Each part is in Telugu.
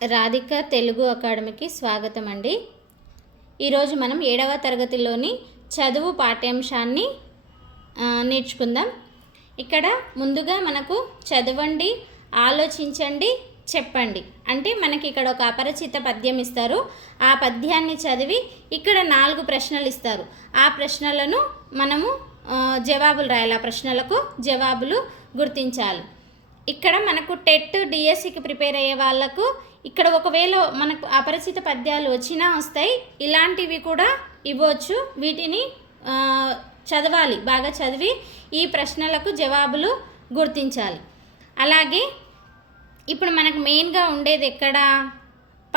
రాధిక తెలుగు అకాడమీకి స్వాగతం అండి. ఈరోజు మనం 7వ తరగతిలోని చదువు పాఠ్యాంశాన్ని నేర్చుకుందాం. ఇక్కడ ముందుగా మనకు చదవండి, ఆలోచించండి, చెప్పండి అంటే మనకి ఇక్కడ ఒక అపరిచిత పద్యం ఇస్తారు. ఆ పద్యాన్ని చదివి ఇక్కడ 4 ప్రశ్నలు ఇస్తారు. ఆ ప్రశ్నలను మనము జవాబులు రాయాలి. ఆ ప్రశ్నలకు జవాబులు గుర్తించాలి. ఇక్కడ మనకు టెట్ డిఎస్సికి ప్రిపేర్ అయ్యే వాళ్ళకు ఇక్కడ ఒకవేళ మనకు అపరిచిత పద్యాలు వచ్చినా వస్తాయి, ఇలాంటివి కూడా ఇవ్వచ్చు. వీటిని చదవాలి, బాగా చదివి ఈ ప్రశ్నలకు జవాబులు గుర్తించాలి. అలాగే ఇప్పుడు మనకు మెయిన్గా ఉండేది ఎక్కడ,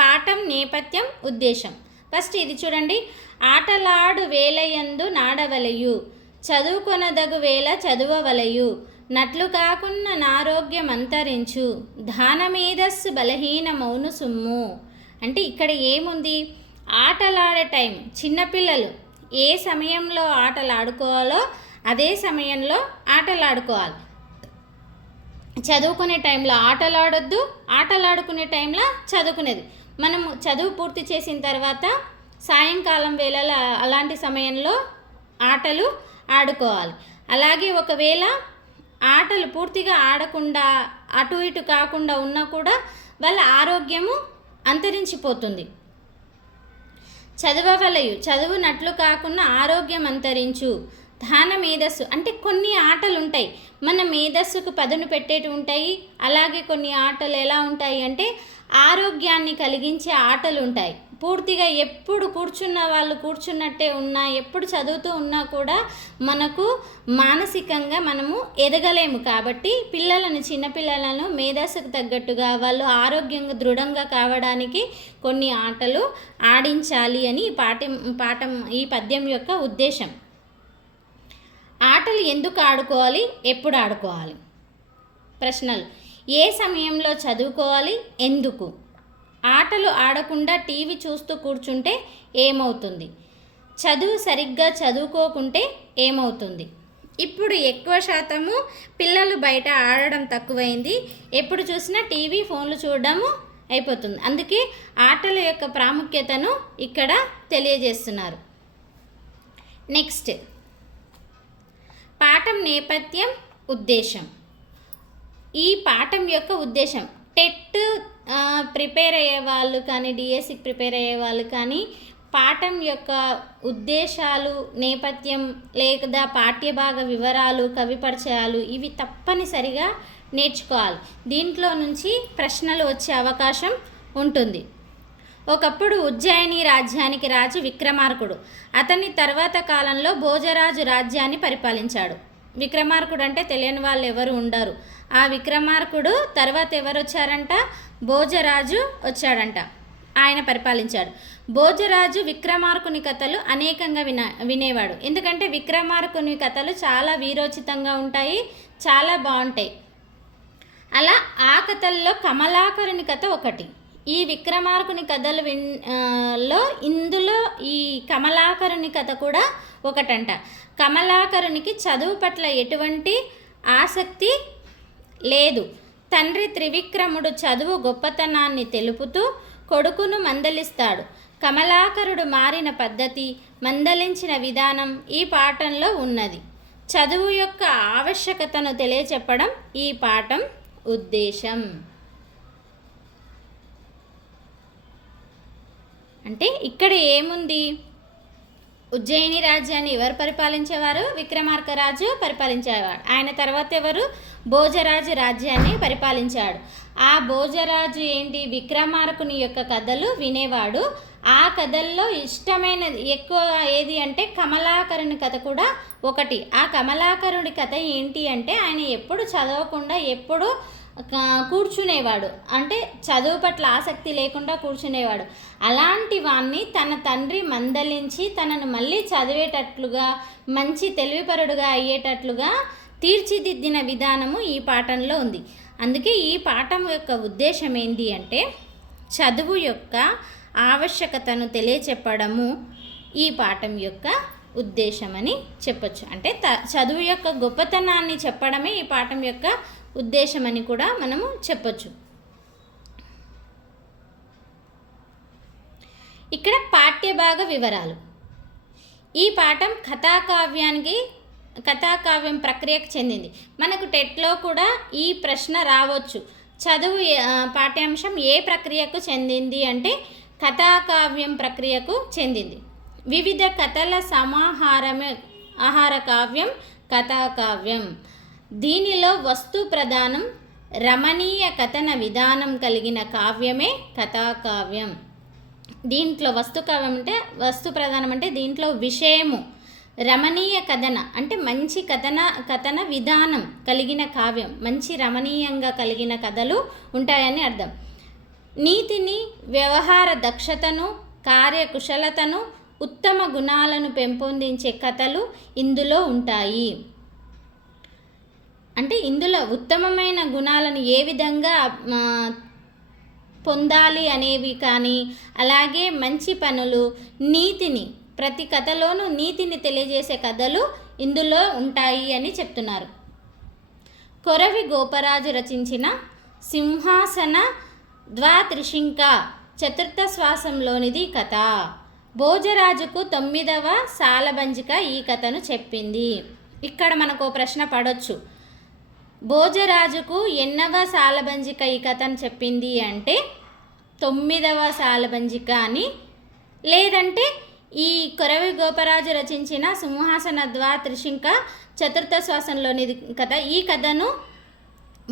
పాఠం నేపథ్యం ఉద్దేశం. ఫస్ట్ ఇది చూడండి. ఆటలాడు వేలయందు నాడవలయు, చదువుకొనదగు వేళ చదువవలయు, నట్లు కాకున్న నారోగ్యం అంతరించు, దానమేధస్సు బలహీనమౌను సుమ్ము. అంటే ఇక్కడ ఏముంది, ఆటలాడే టైం. చిన్నపిల్లలు ఏ సమయంలో ఆటలు ఆడుకోవాలో అదే సమయంలో ఆటలు ఆడుకోవాలి. చదువుకునే టైంలో ఆటలాడొద్దు, ఆటలాడుకునే టైంలో చదువుకునేది. మనము చదువు పూర్తి చేసిన తర్వాత సాయంకాలం వేళల అలాంటి సమయంలో ఆటలు ఆడుకోవాలి. అలాగే ఒకవేళ ఆటలు పూర్తిగా ఆడకుండా అటు ఇటు కాకుండా ఉన్నా కూడా వాళ్ళ ఆరోగ్యము అంతరించిపోతుంది. చదవవలయు, చదువునట్లు కాకుండా ఆరోగ్యం అంతరించు. ధాన మేధస్సు అంటే కొన్ని ఆటలు ఉంటాయి మన మేధస్సుకు పదును పెట్టేటి ఉంటాయి. అలాగే కొన్ని ఆటలు ఎలా ఉంటాయి అంటే ఆరోగ్యాన్ని కలిగించే ఆటలు ఉంటాయి. పూర్తిగా ఎప్పుడు కూర్చున్న వాళ్ళు కూర్చున్నట్టే ఉన్నా, ఎప్పుడు చదువుతూ ఉన్నా కూడా మనకు మానసికంగా మనము ఎదగలేము. కాబట్టి చిన్నపిల్లలను మేధస్సుకు తగ్గట్టుగా వాళ్ళు ఆరోగ్యంగా దృఢంగా కావడానికి కొన్ని ఆటలు ఆడించాలి అని ఈ పద్యం యొక్క ఉద్దేశం. ఆటలు ఎందుకు ఆడుకోవాలి, ఎప్పుడు ఆడుకోవాలి? ప్రశ్నలు: ఏ సమయంలో చదువుకోవాలి, ఎందుకు? ఆటలు ఆడకుండా టీవీ చూస్తూ కూర్చుంటే ఏమవుతుంది? చదువు సరిగ్గా చదువుకోకుంటే ఏమవుతుంది? ఇప్పుడు ఎక్కువ శాతము పిల్లలు బయట ఆడడం తక్కువైంది. ఎప్పుడు చూసినా టీవీ, ఫోన్లు చూడడము అయిపోతుంది. అందుకే ఆటల యొక్క ప్రాముఖ్యతను ఇక్కడ తెలియజేస్తున్నారు. నెక్స్ట్, పాఠం నేపథ్యం ఉద్దేశం. ఈ పాఠం యొక్క ఉద్దేశం టెట్ ప్రిపేర్ అయ్యే వాళ్ళు కానీ, డిఎస్సికి ప్రిపేర్ అయ్యే వాళ్ళు కానీ పాఠం యొక్క ఉద్దేశాలు, నేపథ్యం లేదా పాఠ్యభాగ వివరాలు, కవి పరిచయాలు ఇవి తప్పనిసరిగా నేర్చుకోవాలి. దీంట్లో నుంచి ప్రశ్నలు వచ్చే అవకాశం ఉంటుంది. ఒకప్పుడు ఉజ్జయిని రాజ్యానికి రాజు విక్రమార్కుడు. అతని తర్వాత కాలంలో భోజరాజు రాజ్యాన్ని పరిపాలించాడు. విక్రమార్కుడు అంటే తెలియని వాళ్ళు ఎవరు ఉండరు. ఆ విక్రమార్కుడు తర్వాత ఎవరు వచ్చారంట, భోజరాజు వచ్చాడంట. ఆయన పరిపాలించాడు. భోజరాజు విక్రమార్కుని కథలు అనేకంగా వినేవాడు. ఎందుకంటే విక్రమార్కుని కథలు చాలా వీరోచితంగా ఉంటాయి, చాలా బాగుంటాయి. అలా ఆ కథల్లో కమలాకరుని కథ ఒకటి. ఈ విక్రమార్కుని కథలు ఇందులో ఈ కమలాకరుని కథ కూడా ఒకటంట. కమలాకరునికి చదువు పట్ల ఎటువంటి ఆసక్తి లేదు. తండ్రి త్రివిక్రముడు చదువు గొప్పతనాన్ని తెలుపుతూ కొడుకును మందలిస్తాడు. కమలాకరుడు మారిన పద్ధతి, మందలించిన విధానం ఈ పాఠంలో ఉన్నది. చదువు యొక్క ఆవశ్యకతను తెలియచెప్పడం ఈ పాఠం ఉద్దేశం. అంటే ఇక్కడ ఏముంది, ఉజ్జయిని రాజ్యాన్ని ఎవరు పరిపాలించేవారు? విక్రమార్క రాజు పరిపాలించేవాడు. ఆయన తర్వాత ఎవరు? భోజరాజు రాజ్యాన్ని పరిపాలించాడు. ఆ భోజరాజు ఏంటి, విక్రమార్కుని యొక్క కథలు వినేవాడు. ఆ కథల్లో ఇష్టమైనది ఎక్కువ ఏది అంటే కమలాకరుని కథ కూడా ఒకటి. ఆ కమలాకరుడి కథ ఏంటి అంటే ఆయన ఎప్పుడు చదవకుండా ఎప్పుడు కూర్చునేవాడు. అంటే చదువు పట్ల ఆసక్తి లేకుండా కూర్చునేవాడు. అలాంటి వాణ్ణి తన తండ్రి మందలించి తనను మళ్ళీ చదివేటట్లుగా, మంచి తెలివిపరుడుగా అయ్యేటట్లుగా తీర్చిదిద్దిన విధానము ఈ పాఠంలో ఉంది. అందుకే ఈ పాఠం యొక్క ఉద్దేశం ఏంటి అంటే చదువు యొక్క ఆవశ్యకతను తెలియచెప్పడము ఈ పాఠం యొక్క ఉద్దేశమని చెప్పొచ్చు. అంటే చదువు యొక్క గొప్పతనాన్ని చెప్పడమే ఈ పాఠం యొక్క ఉద్దేశమని కూడా మనము చెప్పొచ్చు. ఇక్కడ పాఠ్యభాగ వివరాలు. ఈ పాఠం కథాకావ్యం ప్రక్రియకు చెందింది. మనకు టెట్లో కూడా ఈ ప్రశ్న రావచ్చు. చదువు పాఠ్యాంశం ఏ ప్రక్రియకు చెందింది అంటే కథాకావ్యం ప్రక్రియకు చెందింది. వివిధ కథల ఆహార కావ్యం కథాకావ్యం. దీనిలో వస్తు ప్రధానం, రమణీయ కథన విధానం కలిగిన కావ్యమే కథాకావ్యం. దీంట్లో వస్తు ప్రధానం అంటే దీంట్లో విషయము, రమణీయ కథన అంటే మంచి కథన విధానం కలిగిన కావ్యం, మంచి రమణీయంగా కలిగిన కథలు ఉంటాయని అర్థం. నీతిని, వ్యవహార దక్షతను, కార్యకుశలతను, ఉత్తమ గుణాలను పెంపొందించే కథలు ఇందులో ఉంటాయి. అంటే ఇందులో ఉత్తమమైన గుణాలను ఏ విధంగా పొందాలి అనేవి కానీ, అలాగే మంచి పనులు, నీతిని, ప్రతి కథలోనూ నీతిని తెలియజేసే కథలు ఇందులో ఉంటాయి అని చెప్తున్నారు. కొరవి గోపరాజు రచించిన సింహాసన ద్వాత్రిశింక చతుర్థ శ్వాసంలోనిది కథ. భోజరాజుకు 9వ సాలబంజిక ఈ కథను చెప్పింది. ఇక్కడ మనకు ప్రశ్న పడవచ్చు, భోజరాజుకు ఎన్నవ సాలబంజిక ఈ కథను చెప్పింది అంటే 9వ సాలబంజిక అని, లేదంటే ఈ కొరవి గోపరాజు రచించిన సింహాసన ద్వాత్రిశింక చతుర్థ శ్వాసంలోనిది కథ, ఈ కథను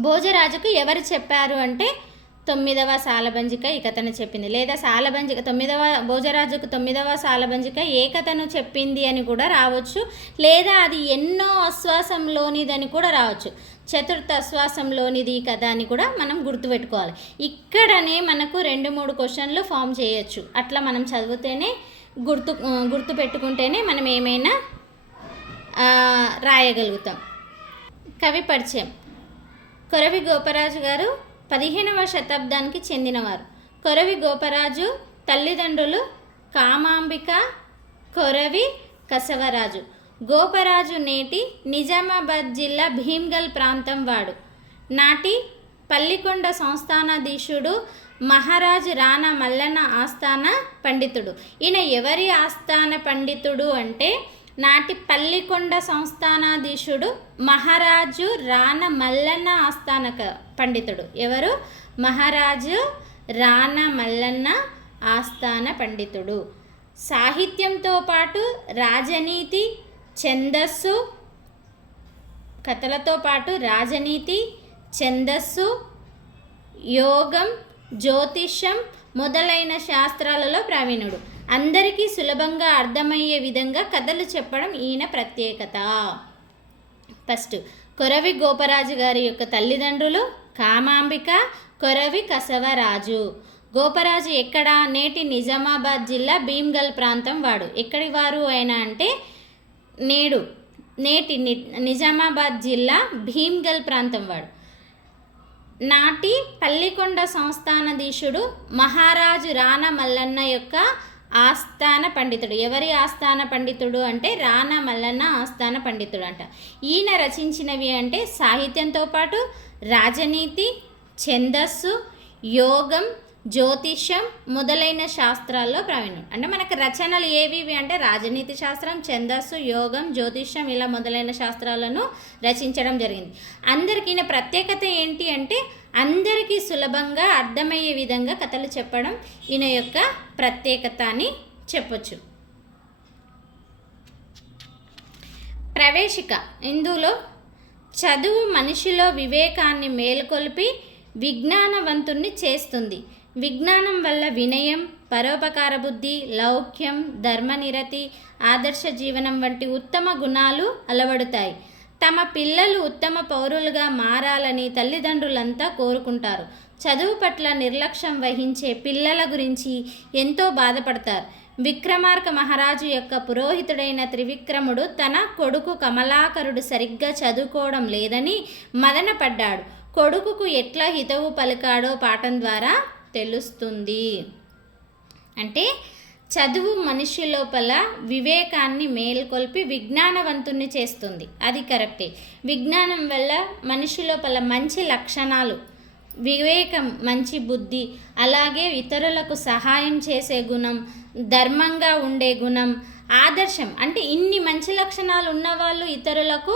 భోజరాజుకు ఎవరు చెప్పారు అంటే 9వ సాలబంజిక ఈ కథను చెప్పింది. లేదా భోజరాజుకు 9వ సాలబంజిక ఏ కథను చెప్పింది అని కూడా రావచ్చు. లేదా అది ఎన్నో ఆశ్వాసంలోనిదని కూడా రావచ్చు. చతుర్థ ఆశ్వాసంలోనిది ఈ కథ అని కూడా మనం గుర్తుపెట్టుకోవాలి. ఇక్కడనే మనకు 2-3 క్వశ్చన్లు ఫామ్ చేయొచ్చు. అట్లా మనం చదివితేనే గుర్తు పెట్టుకుంటేనే మనం ఏమైనా రాయగలుగుతాం. కవి పరిచయం. కొరవి గోపరాజు గారు 15వ శతాబ్దానికి చెందినవారు. కొరవి గోపరాజు తల్లిదండ్రులు కామాంబిక, కొరవి కసవరాజు. గోపరాజు నేటి నిజామాబాద్ జిల్లా భీమ్గల్ ప్రాంతం వాడు. నాటి పల్లికొండ సంస్థానాధీశుడు మహారాజు రాణా మల్లన్న ఆస్థాన పండితుడు. ఈయన ఎవరి ఆస్థాన పండితుడు అంటే నాటి పల్లికొండ సంస్థానాధీశుడు మహారాజు రాణా మల్లన్న ఆస్థాన పండితుడు. ఎవరు? మహారాజు రాణా మల్లన్న ఆస్థాన పండితుడు. సాహిత్యంతో పాటు రాజనీతి, ఛందస్సు, కథలతో పాటు రాజనీతి, ఛందస్సు, యోగం, జ్యోతిష్యం మొదలైన శాస్త్రాలలో ప్రావీణుడు. అందరికీ సులభంగా అర్థమయ్యే విధంగా కథలు చెప్పడం ఈయన ప్రత్యేకత. ఫస్ట్, కొరవి గోపరాజు గారి యొక్క తల్లిదండ్రులు కామాంబిక, కొరవి కసవరాజు. గోపరాజు ఎక్కడ? నేటి నిజామాబాద్ జిల్లా భీమ్గల్ ప్రాంతం వాడు. ఎక్కడి వారు ఆయన అంటే నేటి నిజామాబాద్ జిల్లా భీమ్గల్ ప్రాంతం వాడు. నాటి పల్లికొండ సంస్థానాధీశుడు మహారాజు రాణా మల్లన్న యొక్క ఆస్థాన పండితుడు. ఎవరి ఆస్థాన పండితుడు అంటే రాణా మల్లన్న ఆస్థాన పండితుడు అంట. ఈయన రచించినవి అంటే సాహిత్యంతో పాటు రాజనీతి, ఛందస్సు, యోగం, జ్యోతిష్యం మొదలైన శాస్త్రాల్లో ప్రావీణ్యం. అంటే మనకు రచనలు ఏవి అంటే రాజనీతి శాస్త్రం, ఛందస్సు, యోగం, జ్యోతిష్యం ఇలా మొదలైన శాస్త్రాలను రచించడం జరిగింది. అందరికీ ప్రత్యేకత ఏంటి అంటే అందరికీ సులభంగా అర్థమయ్యే విధంగా కథలు చెప్పడం ఈయన యొక్క ప్రత్యేకత అని చెప్పొచ్చు. ప్రవేశిక. ఇందులో చదువు మనిషిలో వివేకాన్ని మేల్కొల్పి విజ్ఞానవంతుణ్ణి చేస్తుంది. విజ్ఞానం వల్ల వినయం, పరోపకార బుద్ధి, లౌక్యం, ధర్మనిరతి, ఆదర్శ జీవనం వంటి ఉత్తమ గుణాలు అలవడుతాయి. తమ పిల్లలు ఉత్తమ పౌరులుగా మారాలని తల్లిదండ్రులంతా కోరుకుంటారు. చదువు పట్ల నిర్లక్ష్యం వహించే పిల్లల గురించి ఎంతో బాధపడతారు. విక్రమార్క మహారాజు యొక్క పురోహితుడైన త్రివిక్రముడు తన కొడుకు కమలాకరుడు సరిగ్గా చదువుకోవడం లేదని మదనపడ్డాడు. కొడుకుకు ఎట్లా హితవు పలికాడో పాఠం ద్వారా తెలుస్తుంది. అంటే చదువు మనిషి లోపల వివేకాన్ని మేల్కొల్పి విజ్ఞానవంతుణ్ణి చేస్తుంది. అది కరెక్టే. విజ్ఞానం వల్ల మనిషి లోపల మంచి లక్షణాలు, వివేకం, మంచి బుద్ధి, అలాగే ఇతరులకు సహాయం చేసే గుణం, ధర్మంగా ఉండే గుణం, ఆదర్శం అంటే ఇన్ని మంచి లక్షణాలు ఉన్నవాళ్ళు ఇతరులకు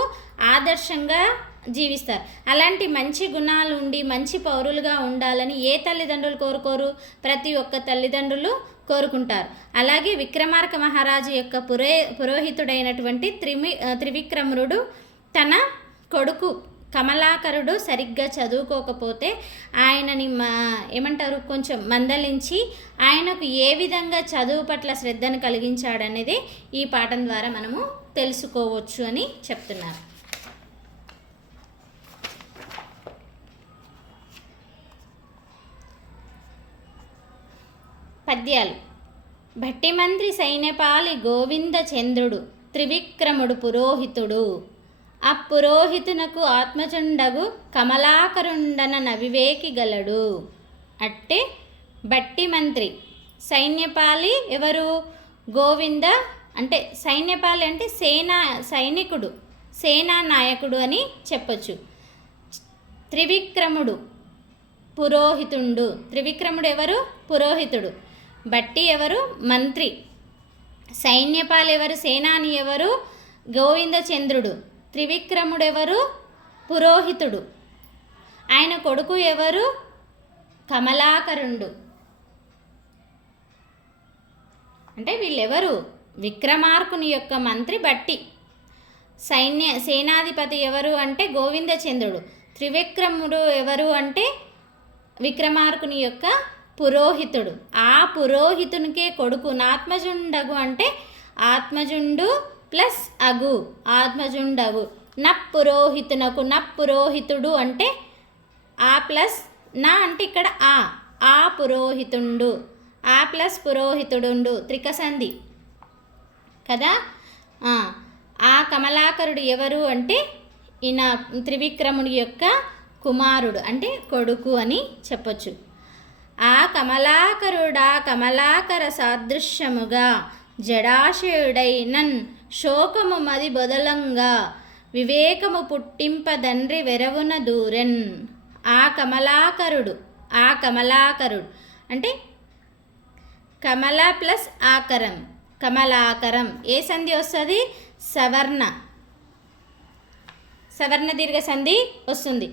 ఆదర్శంగా జీవిస్తారు. అలాంటి మంచి గుణాలు ఉండి మంచి పౌరులుగా ఉండాలని ఏ తల్లిదండ్రులు కోరుకోరు? ప్రతి ఒక్క తల్లిదండ్రులు కోరుకుంటారు. అలాగే విక్రమార్క మహారాజు యొక్క పురోహితుడైనటువంటి త్రివిక్రముడు తన కొడుకు కమలాకరుడు సరిగ్గా చదువుకోకపోతే ఆయనని ఏమంటారు కొంచెం మందలించి ఆయనకు ఏ విధంగా చదువు పట్ల శ్రద్ధను కలిగించాడనేది ఈ పాఠం ద్వారా మనము తెలుసుకోవచ్చు అని చెప్తున్నారు. పద్యాలు. భట్టిమంత్రి సైన్యపాలి గోవింద చంద్రుడు త్రివిక్రముడు పురోహితుడు. అప్పురోహితునకు ఆత్మజుండగు కమలాకరుండన నవివేకి గలడు. అంటే భట్టిమంత్రి సైన్యపాలి ఎవరు? గోవింద అంటే సైన్యపాలి అంటే సైనికుడు, సేనా నాయకుడు అని చెప్పొచ్చు. త్రివిక్రముడు పురోహితుండు. త్రివిక్రముడు ఎవరు? పురోహితుడు. భట్టి ఎవరు? మంత్రి. సైన్యపాలి ఎవరు? సేనాని ఎవరు? గోవిందచంద్రుడు. త్రివిక్రముడు ఎవరు? పురోహితుడు. ఆయన కొడుకు ఎవరు? కమలాకరుండు. అంటే వీళ్ళెవరు? విక్రమార్కుని యొక్క మంత్రి భట్టి. సేనాధిపతి ఎవరు అంటే గోవిందచంద్రుడు. త్రివిక్రముడు ఎవరు అంటే విక్రమార్కుని యొక్క పురోహితుడు. ఆ పురోహితునికే కొడుకు. ఆత్మజుండగు అంటే ఆత్మజుండు ప్లస్ అగు, ఆత్మజుండగు. నప్పురోహితునకు, నప్పురోహితుడు అంటే ఆ ప్లస్ నా అంటే ఇక్కడ ఆ పురోహితుండు, ఆ ప్లస్ పురోహితుడుండు, త్రికసంధి కదా. ఆ కమలాకరుడు ఎవరు అంటే ఈయన త్రివిక్రముడి యొక్క కుమారుడు అంటే కొడుకు అని చెప్పొచ్చు. ఆ కమలాకరుడా కమలాకర సాదృశ్యముగా జడాశయుడైనన్ శోకము మది బొదలంగా వివేకము పుట్టింపదండ్రి వెరవున దూరెన్. ఆ కమలాకరుడు అంటే కమల ప్లస్ ఆకరం, కమలాకరం. ఏ సంధి వస్తుంది? సవర్ణ దీర్ఘ సంధి వస్తుంది.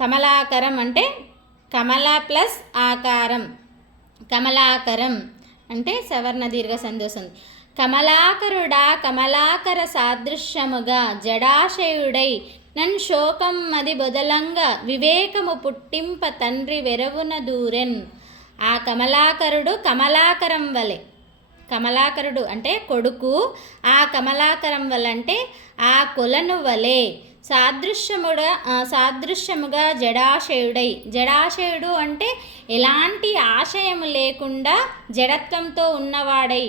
కమలాకరం అంటే కమల ప్లస్ ఆకారం, కమలాకరం అంటే సవర్ణ దీర్ఘ సంధి వస్తుంది. కమలాకరుడా కమలాకర సాదృశ్యముగా జడాశయుడై నన్ శోకం మది బొదలంగా వివేకము పుట్టింప తండ్రి వెరవున దూరెన్. ఆ కమలాకరుడు కమలాకరం వలె, కమలాకరుడు అంటే కొడుకు, ఆ కమలాకరం వలె అంటే ఆ కొలను వలె సాదృశ్యముగా జడాశయుడై. జడాశయుడు అంటే ఎలాంటి ఆశయం లేకుండా జడత్వంతో ఉన్నవాడై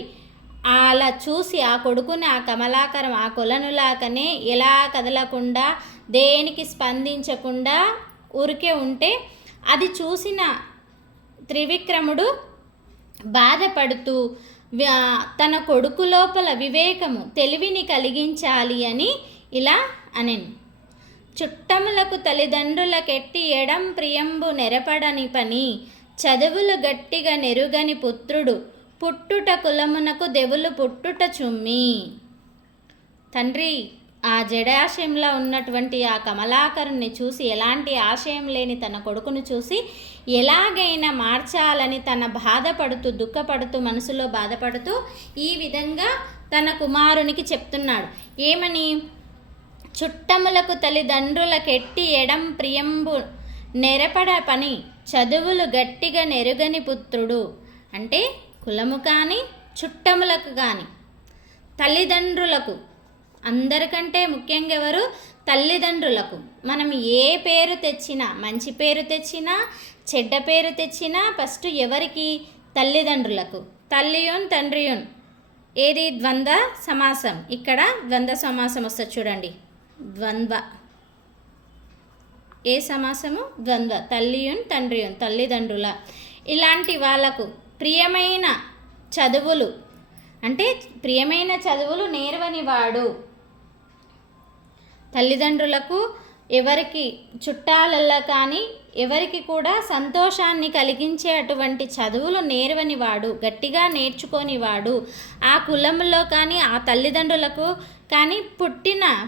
అలా చూసి ఆ కొడుకుని ఆ కమలాకరం ఆ కొలనులాకనే ఎలా కదలకుండా దేనికి స్పందించకుండా ఊరికే ఉంటే అది చూసిన త్రివిక్రముడు బాధపడుతూ తన కొడుకు లోపల వివేకము తెలివిని కలిగించాలి అని ఇలా అనెను. చుట్టములకు తల్లిదండ్రులకెట్టి ఎడం ప్రియంబు నెరపడని పని చదువులు గట్టిగా నెరుగని పుత్రుడు పుట్టుట కులమునకు దెవులు పుట్టుట చుమ్మి. తండ్రి ఆ జడాశయంలో ఉన్నటువంటి ఆ కమలాకరుణ్ణి చూసి ఎలాంటి ఆశయం లేని తన కొడుకును చూసి ఎలాగైనా మార్చాలని తన బాధపడుతూ దుఃఖపడుతూ మనసులో బాధపడుతూ ఈ విధంగా తన కుమారునికి చెప్తున్నాడు. ఏమని? చుట్టములకు తల్లిదండ్రులకెట్టి ఎడం ప్రియంబు నెరపడ పని చదువులు గట్టిగా నెరుగని పుత్రుడు. అంటే కులము కానీ చుట్టములకు కానీ తల్లిదండ్రులకు, అందరికంటే ముఖ్యంగా ఎవరు? తల్లిదండ్రులకు. మనం ఏ పేరు తెచ్చినా, మంచి పేరు తెచ్చినా చెడ్డ పేరు తెచ్చినా ఫస్ట్ ఎవరికి? తల్లిదండ్రులకు. తల్లియున్ తండ్రియున్ ఏది? ద్వంద్వ సమాసం. ఇక్కడ ద్వంద్వ సమాసం వస్తుంది చూడండి. ద్వంద్వ ఏ సమాసము? ద్వంద్వ. తల్లియున్ తండ్రియున్ తల్లిదండ్రుల. ఇలాంటి వాళ్ళకు ప్రియమైన చదువులు అంటే ప్రియమైన చదువులు నేర్వనివాడు. తల్లిదండ్రులకు ఎవరికి చుట్టాలల్లో కానీ ఎవరికి కూడా సంతోషాన్ని కలిగించే అటువంటి చదువులు నేర్వని వాడు, గట్టిగా నేర్చుకొని వాడు, ఆ కులంలో కానీ ఆ తల్లిదండ్రులకు కానీ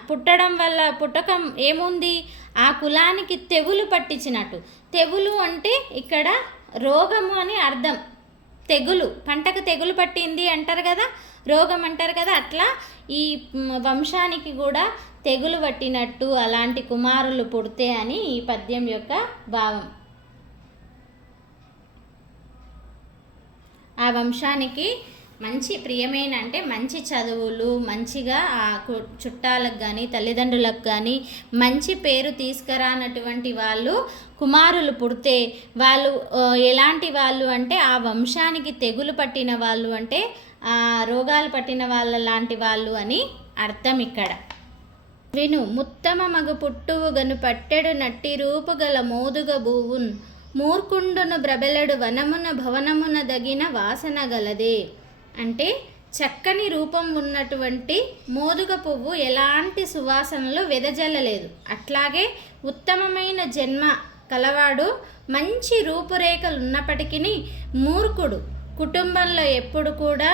పుట్టడం వల్ల పుట్టకం ఏముంది, ఆ కులానికి తెగులు పట్టించినట్టు. తెగులు అంటే ఇక్కడ రోగము అని అర్థం. తెగులు, పంటకు తెగులు పట్టింది అంటారు కదా, రోగం అంటారు కదా, అట్లా ఈ వంశానికి కూడా తెగులు పట్టినట్టు అలాంటి కుమారులు పుడితే అని ఈ పద్యం యొక్క భావం. ఆ వంశానికి మంచి ప్రియమైన అంటే మంచి చదువులు, మంచిగా ఆ చుట్టాలకు కానీ తల్లిదండ్రులకు కానీ మంచి పేరు తీసుకురానటువంటి వాళ్ళు కుమారులు పుడితే వాళ్ళు ఎలాంటి వాళ్ళు అంటే ఆ వంశానికి తెగులు పట్టిన వాళ్ళు, అంటే ఆ రోగాలు పట్టిన వాళ్ళ లాంటి వాళ్ళు అని అర్థం ఇక్కడ. విను ముత్తమ మగు పుట్టువు గను పట్టెడు నట్టి రూపుగల మోదుగ భూవున్ మూర్ఖుండును బ్రబెలడు వనమున భవనమున దగిన వాసన గలదే. అంటే చక్కని రూపం ఉన్నటువంటి మోదుగ పువ్వు ఎలాంటి సువాసనలు వెదజల్లలేదు, అట్లాగే ఉత్తమమైన జన్మ కలవాడు మంచి రూపురేఖలు ఉన్నప్పటికీ మూర్ఖుడు కుటుంబంలో ఎప్పుడు కూడా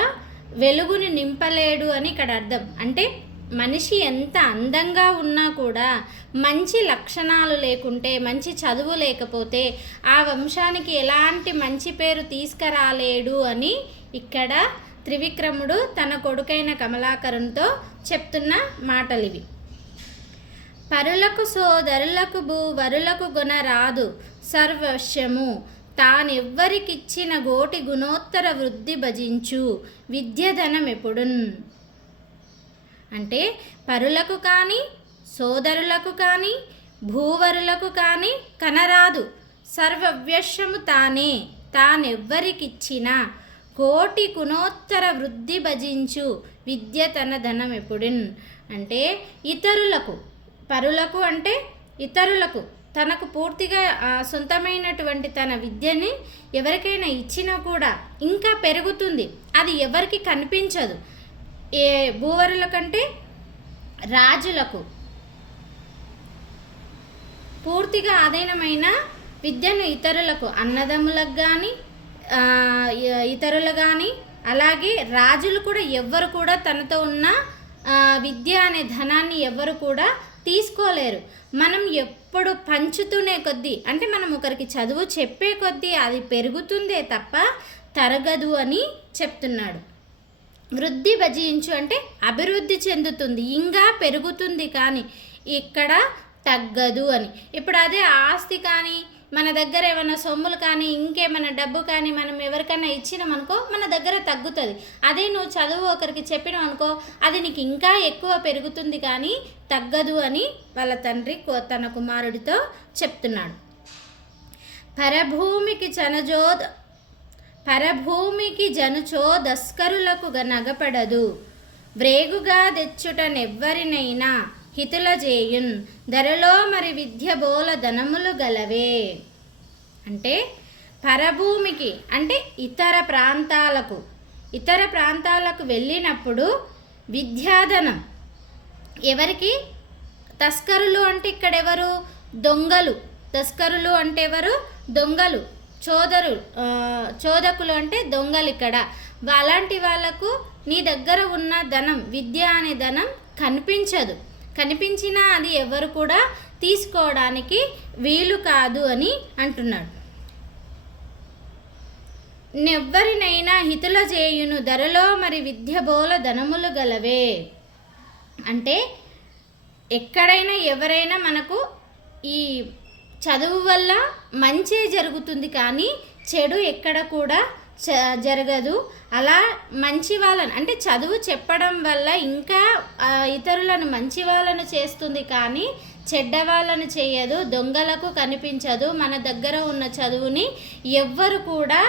వెలుగుని నింపలేడు అని ఇక్కడ అర్థం. అంటే మనిషి ఎంత అందంగా ఉన్నా కూడా మంచి లక్షణాలు లేకుంటే, మంచి చదువు లేకపోతే ఆ వంశానికి ఎలాంటి మంచి పేరు తీసుకురాలేడు అని ఇక్కడ త్రివిక్రముడు తన కొడుకైన కమలాకరునితో చెప్తున్న మాటలివి. పరులకు సోదరులకు భూవరులకు గుణరాదు సర్వస్యము తానెవ్వరికిచ్చిన గోటి గుణోత్తర వృద్ధి భజించు విద్యధనం ఎప్పుడున్. అంటే పరులకు కానీ సోదరులకు కానీ భూవరులకు కానీ కనరాదు, సర్వవ్యస్యము తానెవ్వరికిచ్చిన కోటి గుణోత్తర వృద్ధి భజించు విద్య తన ధనం ఎప్పుడున్. అంటే ఇతరులకు, పరులకు అంటే ఇతరులకు తనకు పూర్తిగా సొంతమైనటువంటి తన విద్యని ఎవరికైనా ఇచ్చినా కూడా ఇంకా పెరుగుతుంది, అది ఎవరికి కనిపించదు. ఏ భూవరుల కంటే రాజులకు పూర్తిగా ఆధీనమైన విద్యను ఇతరులకు, అన్నదమ్ములకు కానీ ఇతరులు కానీ అలాగే రాజులు కూడా ఎవ్వరు కూడా తనతో ఉన్న విద్య అనే ధనాన్ని ఎవ్వరు కూడా తీసుకోలేరు. మనం ఎప్పుడు పంచుతూనే కొద్దీ, అంటే మనం ఒకరికి చదువు చెప్పే కొద్దీ అది పెరుగుతుందే తప్ప తరగదు అని చెప్తున్నాడు. వృద్ధి భజించు అంటే అభివృద్ధి చెందుతుంది, ఇంకా పెరుగుతుంది కానీ ఇక్కడ తగ్గదు అని. ఇప్పుడు అదే ఆస్తి కానీ మన దగ్గర ఏమైనా సొమ్ములు కానీ ఇంకేమైనా డబ్బు కానీ మనం ఎవరికైనా ఇచ్చినామనుకో మన దగ్గర తగ్గుతుంది. అదే నువ్వు చదువు ఒకరికి చెప్పినావు అనుకో అది నీకు ఇంకా ఎక్కువ పెరుగుతుంది కానీ తగ్గదు అని వాళ్ళ తండ్రి తన కుమారుడితో చెప్తున్నాడు. పరభూమికి జనుచో దస్కరులకు నగపడదు వ్రేగుగా తెచ్చుటనెవ్వరినైనా హితుల చేయున్ ధరలో మరి విద్య బోల ధనములు గలవే. అంటే పరభూమికి అంటే ఇతర ప్రాంతాలకు వెళ్ళినప్పుడు విద్యాధనం ఎవరికి, తస్కరులు అంటే ఇక్కడ ఎవరు, దొంగలు. తస్కరులు అంటే ఎవరు, దొంగలు. చోదకులు అంటే దొంగలు. ఇక్కడ అలాంటి వాళ్ళకు నీ దగ్గర ఉన్న ధనం, విద్య అనే ధనం కనిపించినా అది ఎవరు కూడా తీసుకోవడానికి వీలు కాదు అని అంటున్నాడు. నెవ్వరినైనా హితుల చేయును ధరలో మరి విద్య బోల ధనములు గలవే. అంటే ఎక్కడైనా ఎవరైనా మనకు ఈ చదువు వల్ల మంచి జరుగుతుంది కానీ చెడు ఎక్కడ కూడా జరగదు. అలా మంచి వాళ్ళని అంటే చదువు చెప్పడం వల్ల ఇంకా ఇతరులను మంచి వాళ్ళను చేస్తుంది కానీ చెడ్డ వాళ్ళను చేయదు, దొంగలకు కనిపించదు. మన దగ్గర ఉన్న చదువుని ఎవ్వరు కూడా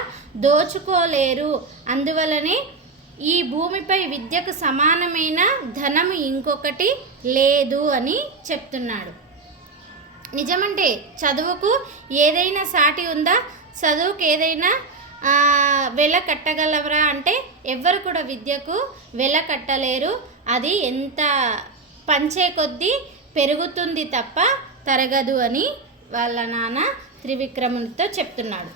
దోచుకోలేరు. అందువలనే ఈ భూమిపై విద్యకు సమానమైన ధనము ఇంకొకటి లేదు అని చెప్తున్నాడు. నిజమంటే చదువుకు ఏదైనా సాటి ఉందా? చదువుకు ఏదైనా వెల కట్టగలవరా అంటే ఎవ్వరు కూడా విద్యకు వెల కట్టలేరు. అది ఎంత పంచే కొద్దీ పెరుగుతుంది తప్ప తరగదు అని వాళ్ళ నాన్న త్రివిక్రమునితో చెప్తున్నాడు.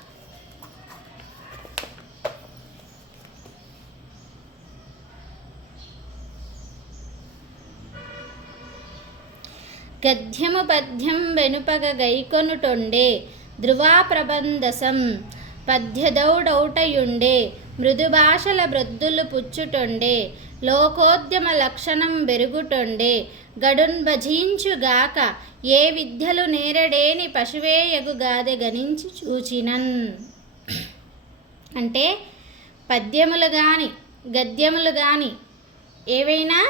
గద్యము పద్యం వెనుపగ గైకొనుటొండే ధ్రువా ప్రబంధసం పద్యదౌడౌటయుండే మృదుభాషల బ్రొద్దులు పుచ్చుటొండే లోకోద్యమ లక్షణం బెరుగుటొండే గడున్ భజించుగాక ఏ విద్యలు నేరడేని పశువేయగుగాదె గణించి చూచినన్. అంటే పద్యములు కానీ గద్యములు కానీ ఏవైనా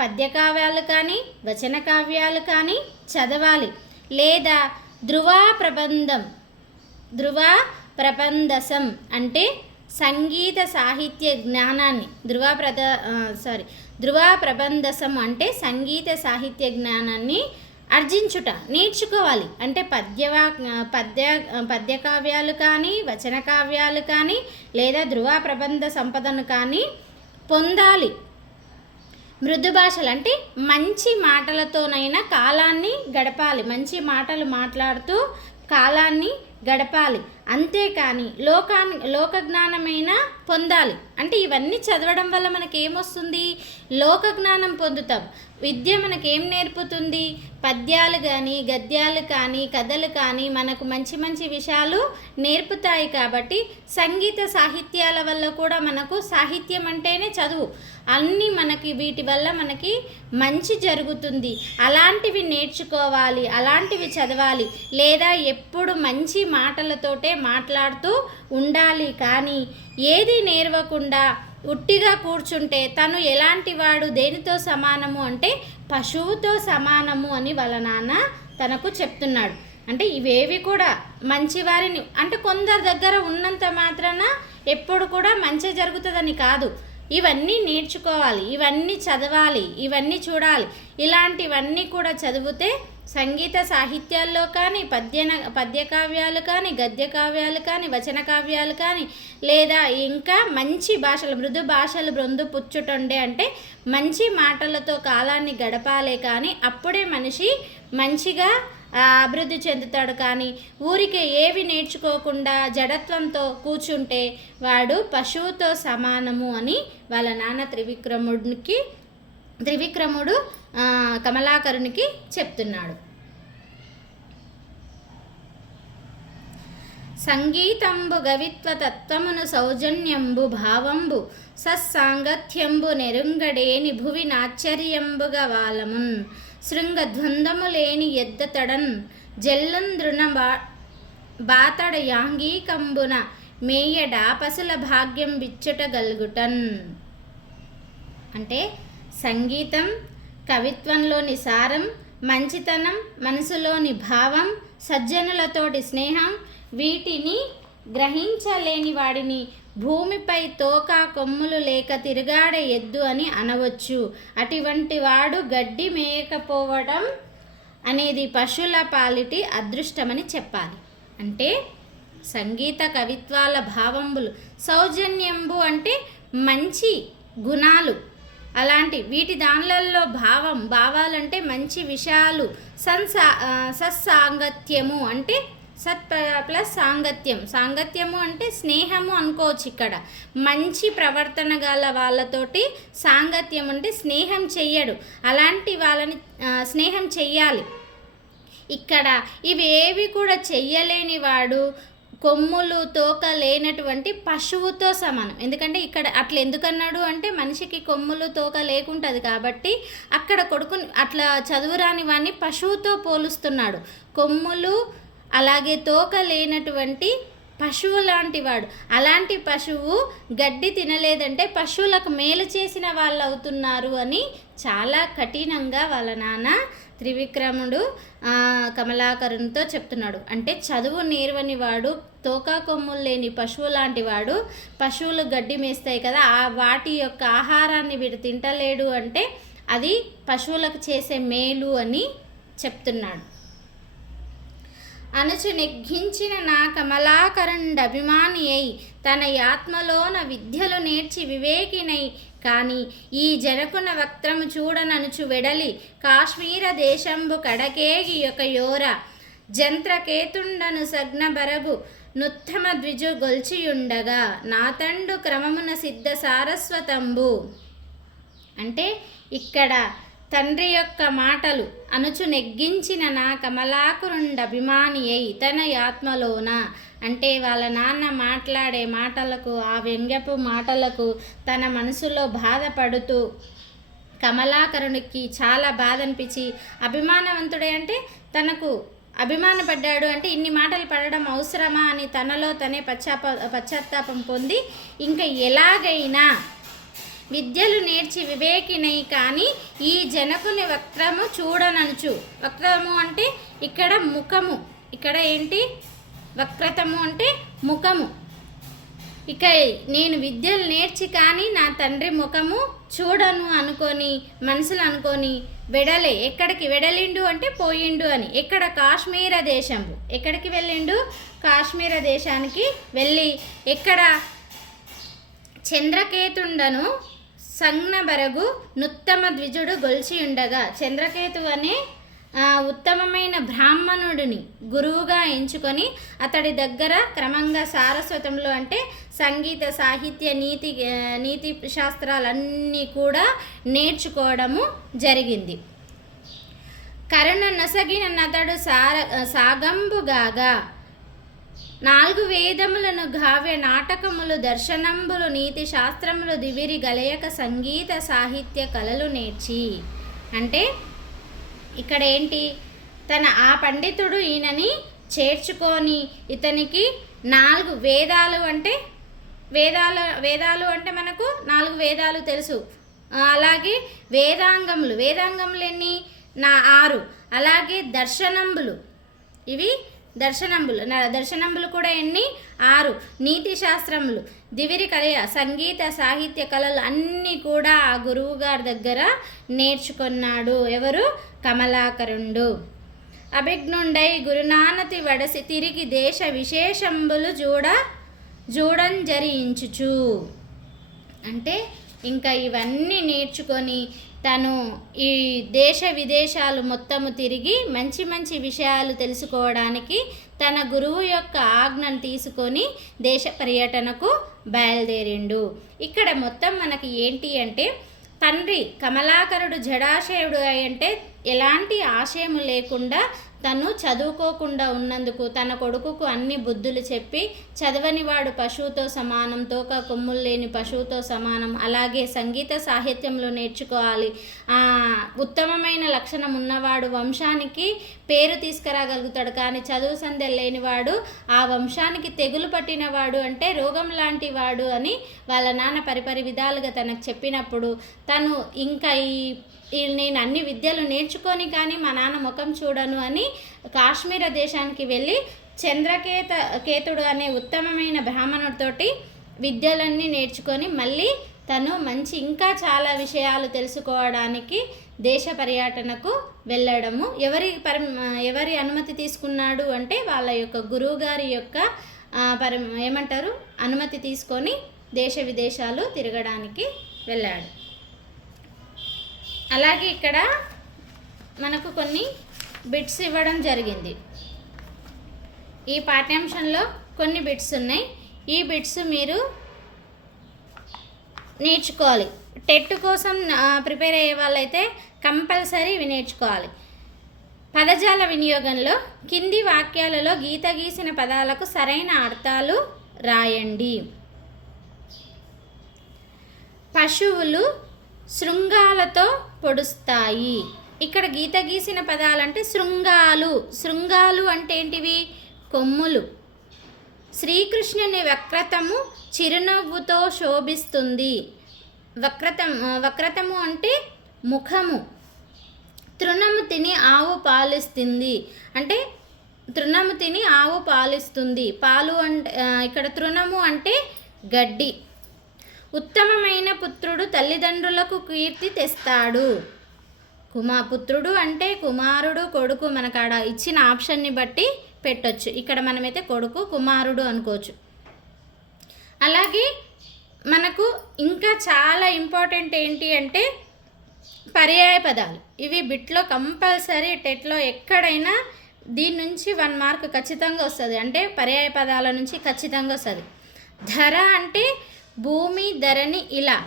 పద్యకావ్యాలు కానీ వచన కావ్యాలు కానీ చదవాలి. లేదా ధ్రువా ప్రబంధసం అంటే సంగీత సాహిత్య జ్ఞానాన్ని ధ్రువా ప్రబంధసం అంటే సంగీత సాహిత్య జ్ఞానాన్ని అర్జించుట నేర్చుకోవాలి. అంటే పద్యకావ్యాలు కానీ వచన కావ్యాలు కానీ లేదా ధ్రువ ప్రబంధ సంపదను కానీ పొందాలి. మృదు భాషలు అంటే మంచి మాటలతోనైనా కాలాన్ని గడపాలి, మంచి మాటలు మాట్లాడుతూ కాలాన్ని గడపాలి. అంతేకాని లోకజ్ఞానమైన పొందాలి. అంటే ఇవన్నీ చదవడం వల్ల మనకేమొస్తుంది? లోకజ్ఞానం పొందుతాం. విద్య మనకేం నేర్పుతుంది? పద్యాలు కానీ గద్యాలు కానీ కథలు కానీ మనకు మంచి మంచి విషయాలు నేర్పుతాయి. కాబట్టి సంగీత సాహిత్యాల వల్ల కూడా మనకు సాహిత్యం అంటేనే చదువు, అన్నీ మనకి వీటి వల్ల మనకి మంచి జరుగుతుంది. అలాంటివి నేర్చుకోవాలి, అలాంటివి చదవాలి. లేదా ఎప్పుడు మంచి మాటలతోటే మాట్లాడుతూ ఉండాలి. కానీ ఏది నేర్వకుండా ఉట్టిగా కూర్చుంటే తను ఎలాంటి వాడు, దేనితో సమానము అంటే పశువుతో సమానము అని వాళ్ళ నాన్న తనకు చెప్తున్నాడు. అంటే ఇవేవి కూడా మంచివారిని అంటే కొందరి దగ్గర ఉన్నంత మాత్రాన ఎప్పుడు కూడా మంచి జరుగుతుందని కాదు. ఇవన్నీ నేర్చుకోవాలి, ఇవన్నీ చదవాలి, ఇవన్నీ చూడాలి. ఇలాంటివన్నీ కూడా చదివితే సంగీత సాహిత్యాల్లో కానీ పద్య కావ్యాలు కానీ గద్య కావ్యాలు కానీ వచన కావ్యాలు కానీ లేదా ఇంకా మంచి భాషలు మృదు భాషలు బ్రొందు పుచ్చుటొండే అంటే మంచి మాటలతో కాలాన్ని గడపాలే. కానీ అప్పుడే మనిషి మంచిగా అభివృద్ధి చెందుతాడు. కానీ ఊరికే ఏవి నేర్చుకోకుండా జడత్వంతో కూర్చుంటే వాడు పశువుతో సమానము అని వాళ్ళ నాన్న త్రివిక్రముడు కమలాకరునికి చెప్తున్నాడు. సంగీతంబు గవిత్వ తత్వమును సౌజన్యంబు భావంబు సత్సాంగత్యంబు నెరుంగడేని భువి నాశ్చర్యంబుగా వాలమున్ శృంగద్వందము లేని ఎద్దతడన్ జల్లంద్రున బాతడ యాంగీకంబున మేయడా పసుల భాగ్యం బిచ్చుట గల్గుటన్. అంటే సంగీతం కవిత్వంలోని సారం, మంచితనం, మనసులోని భావం, సజ్జనులతోటి స్నేహం, వీటిని గ్రహించలేని వాడిని భూమిపై తోక కొమ్ములు లేక తిరుగాడే ఎద్దు అని అనవచ్చు. అటువంటి వాడు గడ్డి మేయకపోవడం అనేది పశువుల పాలిటి అదృష్టమని చెప్పాలి. అంటే సంగీత కవిత్వాల భావంబులు సౌజన్యంబు అంటే మంచి గుణాలు, అలాంటి వీటి దానిలలో భావాలంటే మంచి విషయాలు, సత్సాంగత్యము అంటే సత్ ప్లస్ సాంగత్యము అంటే స్నేహము అనుకోవచ్చు. ఇక్కడ మంచి ప్రవర్తన గల వాళ్ళతోటి సాంగత్యం అంటే స్నేహం చెయ్యడు, అలాంటి వాళ్ళని స్నేహం చెయ్యాలి. ఇక్కడ ఇవేవి కూడా చెయ్యలేని వాడు కొమ్ములు తోక లేనటువంటి పశువుతో సమానం. ఎందుకంటే ఇక్కడ అట్లా ఎందుకన్నాడు అంటే మనిషికి కొమ్ములు తోక లేకుంటుంది కాబట్టి అక్కడ కొడుకుని అట్లా చదువురాని వాడిని పశువుతో పోలుస్తున్నాడు. కొమ్ములు అలాగే తోక లేనటువంటి పశువు లాంటి వాడు. అలాంటి పశువు గడ్డి తినలేదంటే పశువులకు మేలు చేసిన వాళ్ళు అవుతున్నారు అని చాలా కఠినంగా వాళ్ళ నాన్న త్రివిక్రముడు కమలాకరునితో చెప్తున్నాడు. అంటే చదువు నేర్వని వాడు, తోకా కొమ్ములు లేని పశువు లాంటి వాడు, పశువులు గడ్డి మేస్తాయి కదా, వాటి యొక్క ఆహారాన్ని వీడు తింటలేడు అంటే అది పశువులకు చేసే మేలు అని చెప్తున్నాడు. అనుచు నెగ్గించిన నా కమలాకరుండభిమాని అయి తన ఆత్మలోన విద్యలు నేర్చి వివేకినై కాని ఈ జనకున వక్త్రము చూడననుచు వెడలి కాశ్మీర దేశంబు కడకేగి యొక్క యోర జంత్రకేతుండను సగ్న బరగు నుత్తమ ద్విజు గొల్చియుండగా నాతండు క్రమమున సిద్ధ సారస్వతంబు. అంటే ఇక్కడ తండ్రి యొక్క మాటలు అనుచు నెగ్గించిన నా కమలాకురుండ అభిమాని అయి తన ఆత్మలోన, అంటే వాళ్ళ నాన్న మాట్లాడే మాటలకు, ఆ వ్యంగ్యపు మాటలకు తన మనసులో బాధపడుతూ కమలాకరునికి చాలా బాధ అనిపించి, అభిమానవంతుడే అంటే తనకు అభిమానపడ్డాడు, అంటే ఇన్ని మాటలు పడడం అవసరమా అని తనలో తనే పశ్చాత్తాపం పొంది ఇంకా ఎలాగైనా విద్యలు నేర్చి వివేకినై కానీ ఈ జనకుని వక్రము చూడననుచు. వక్రము అంటే ఇక్కడ ముఖము, ఇక్కడ ఏంటి వక్రతము అంటే ముఖము. ఇక నేను విద్యలు నేర్చి కానీ నా తండ్రి ముఖము చూడను అనుకొని మనసులు అనుకొని వెడలే. ఎక్కడికి వెడలిండు అంటే పోయిండు అని. ఎక్కడ కాశ్మీర దేశంబు, ఎక్కడికి వెళ్ళిండు కాశ్మీర దేశానికి వెళ్ళి ఎక్కడ చంద్రకేతుండను సంజ్ఞబరగు నుత్తమ ద్విజుడు గొల్చి ఉండగా, చంద్రకేతు అనే ఉత్తమమైన బ్రాహ్మణుడిని గురువుగా ఎంచుకొని అతడి దగ్గర క్రమంగా సారస్వతంలో అంటే సంగీత సాహిత్య నీతి శాస్త్రాలన్నీ కూడా నేర్చుకోవడము జరిగింది. కరుణ నొసగిన నతడు సాగంబుగాగా 4 వేదములను గావ్య నాటకములు దర్శనంబులు నీతి శాస్త్రములు దివిరి గలయక సంగీత సాహిత్య కళలు నేర్చి. అంటే ఇక్కడ ఏంటి, ఆ పండితుడు ఈయనని చేర్చుకొని ఇతనికి 4 వేదాలు అంటే వేదాలు అంటే మనకు 4 వేదాలు తెలుసు. అలాగే వేదాంగములు ఎన్ని 6. అలాగే దర్శనంబులు, ఇవి దర్శనంబులు కూడా ఎన్ని 6. నీతి శాస్త్రములు దివిరి కలయ సంగీత సాహిత్య కళలు అన్నీ కూడా ఆ గురువు గారి దగ్గర నేర్చుకున్నాడు. ఎవరు? కమలాకరుండు. అభిజ్ఞుండై గురునానతి వడసి తిరిగి దేశ విశేషంబులు జరించుచు. అంటే ఇంకా ఇవన్నీ నేర్చుకొని తను ఈ దేశ విదేశాలు మొత్తము తిరిగి మంచి మంచి విషయాలు తెలుసుకోవడానికి తన గురువు యొక్క ఆజ్ఞను తీసుకొని దేశ పర్యటనకు బయలుదేరిండు. ఇక్కడ మొత్తం మనకి ఏంటి అంటే తండ్రి కమలాకరుడు జడాశయుడు అంటే ఎలాంటి ఆశయము లేకుండా తను చదువుకోకుండా ఉన్నందుకు తన కొడుకుకు అన్ని బుద్ధులు చెప్పి, చదవని వాడు పశువుతో సమానం, తోక కొమ్ములు లేని పశువుతో సమానం, అలాగే సంగీత సాహిత్యంలో నేర్చుకోవాలి, ఉత్తమమైన లక్షణం ఉన్నవాడు వంశానికి పేరు తీసుకురాగలుగుతాడు, కానీ చదువు సంధ్య లేనివాడు ఆ వంశానికి తెగులు పట్టినవాడు, అంటే రోగం లాంటి వాడు అని వాళ్ళ నాన్న పరిపరి విధాలుగా తనకు చెప్పినప్పుడు తను ఇంకా నేను అన్ని విద్యలు నేర్చుకొని కానీ మా నాన్న ముఖం చూడను అని కాశ్మీర దేశానికి వెళ్ళి కేతుడు అనే ఉత్తమమైన బ్రాహ్మణుడితోటి విద్యలన్నీ నేర్చుకొని మళ్ళీ తను మంచి ఇంకా చాలా విషయాలు తెలుసుకోవడానికి దేశ పర్యటనకు వెళ్ళడము. ఎవరి అనుమతి తీసుకున్నాడు అంటే వాళ్ళ యొక్క గురువుగారి యొక్క అనుమతి తీసుకొని దేశ విదేశాలు తిరగడానికి వెళ్ళాడు. అలాగే ఇక్కడ మనకు కొన్ని బిట్స్ ఇవ్వడం జరిగింది. ఈ పాఠ్యాంశంలో కొన్ని బిట్స్ ఉన్నాయి. ఈ బిట్స్ మీరు నేర్చుకోవాలి. టెట్ కోసం ప్రిపేర్ అయ్యే వాళ్ళైతే కంపల్సరీ ఇవి నేర్చుకోవాలి. పదజాల వినియోగంలో కింది వాక్యాలలో గీత గీసిన పదాలకు సరైన అర్థాలు రాయండి. పశువులు శృంగాలతో పొడుస్తాయి. ఇక్కడ గీత గీసిన పదాలంటే శృంగాలు అంటే ఏంటివి? కొమ్ములు. శ్రీకృష్ణుని వక్రతము చిరునవ్వుతో శోభిస్తుంది. వక్రతము అంటే ముఖము. తృణము తిని ఆవు పాలిస్తుంది అంటే తృణము తిని ఆవు పాలిస్తుంది. పాలు అంటే ఇక్కడ తృణము అంటే గడ్డి. ఉత్తమమైన పుత్రుడు తల్లిదండ్రులకు కీర్తి తెస్తాడు. పుత్రుడు అంటే కుమారుడు, కొడుకు. మనకు ఆడ ఇచ్చిన ఆప్షన్ని బట్టి పెట్టొచ్చు. ఇక్కడ మనమైతే కొడుకు కుమారుడు అనుకోవచ్చు. అలాగే మనకు ఇంకా చాలా ఇంపార్టెంట్ ఏంటి అంటే పర్యాయ పదాలు. ఇవి బిట్లో కంపల్సరీ టెట్లో ఎక్కడైనా దీని నుంచి 1 మార్క్ ఖచ్చితంగా వస్తుంది. అంటే పర్యాయ పదాల నుంచి ఖచ్చితంగా వస్తుంది. ధర అంటే భూమి, ధరణి ఇలా.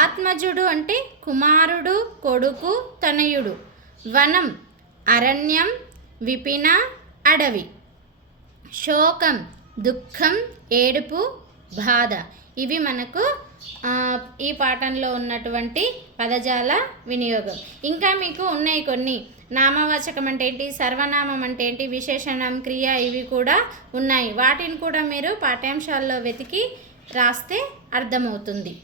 ఆత్మజుడు అంటే కుమారుడు, కొడుకు, తనయుడు. వనం అరణ్యం, విపిన అడవి. శోకం దుఃఖం, ఏడుపు, బాధ. ఇవి మనకు ఈ పాఠంలో ఉన్నటువంటి పదజాల వినియోగం. ఇంకా మీకు ఉన్నాయి కొన్ని. నామవాచకం అంటే ఏంటి, సర్వనామం అంటే ఏంటి, విశేషణం, క్రియ, ఇవి కూడా ఉన్నాయి. వాటిని కూడా మీరు పాఠ్యాంశాల్లో వెతికి రాస్తే అర్థమవుతుంది.